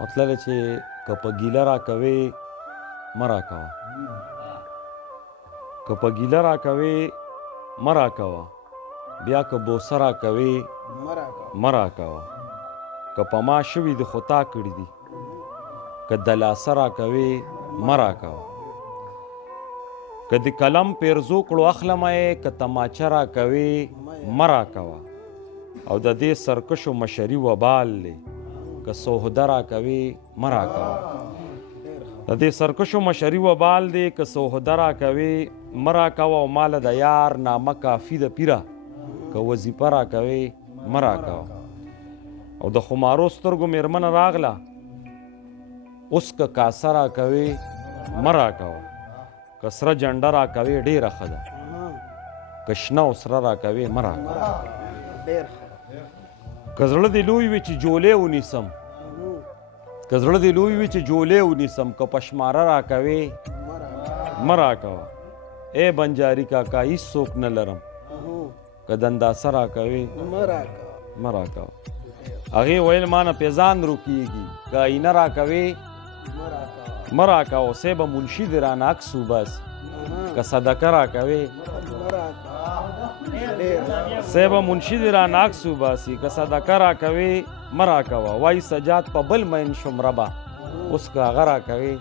مطلب چې که په ګیله راکوې مه راکوه، که په ګیله راکوې مه راکوه، بیا که بوسه راکوې مه راکوه، که په ما شوي دي خو تا کړي دي، که دلاسه راکوې مه راکوه، که د قلم پیرزو کړو اخلمه یې، که تماچه راکوې مه راکوه، او د دې سرکشو مشري وبال دی، که سوهده راکوې مه راکوه. د دې سرکشو مشري وبال دی، که سوهده راکوې مه راکوه، او ماله د یار نامه کافي د پیره، که وظیفه راکوې مه راکوه. او د خمارو سترګو میرمنه راغله، اوس که کاسه راکوې مه راکوه، که سره جنډه راکوې ډېره ښه ده، که شنه او سره راکوې مه راکوه. که زړه دې لوی وي چې جولې ونیسم، که زړه دې لوی وي چې جولې ونیسم، که پشماره راکوې مه راکوه. ای بنجاري کاکا هېڅ څوک نه لرم، که دنداسه راکوې مه راکوه. هغې ویل ما نه پیزان روکېږي، که آینه راکوې مه راکوه. صیبه منشي دې رانه عکس وباسي، که صدقه راکوې صیبه منشي دې رانه عکس وباسي، که صدقه راکوې مه راکوه. وایي سجاد په بل مین شم ربه، اوس که هغه راکوې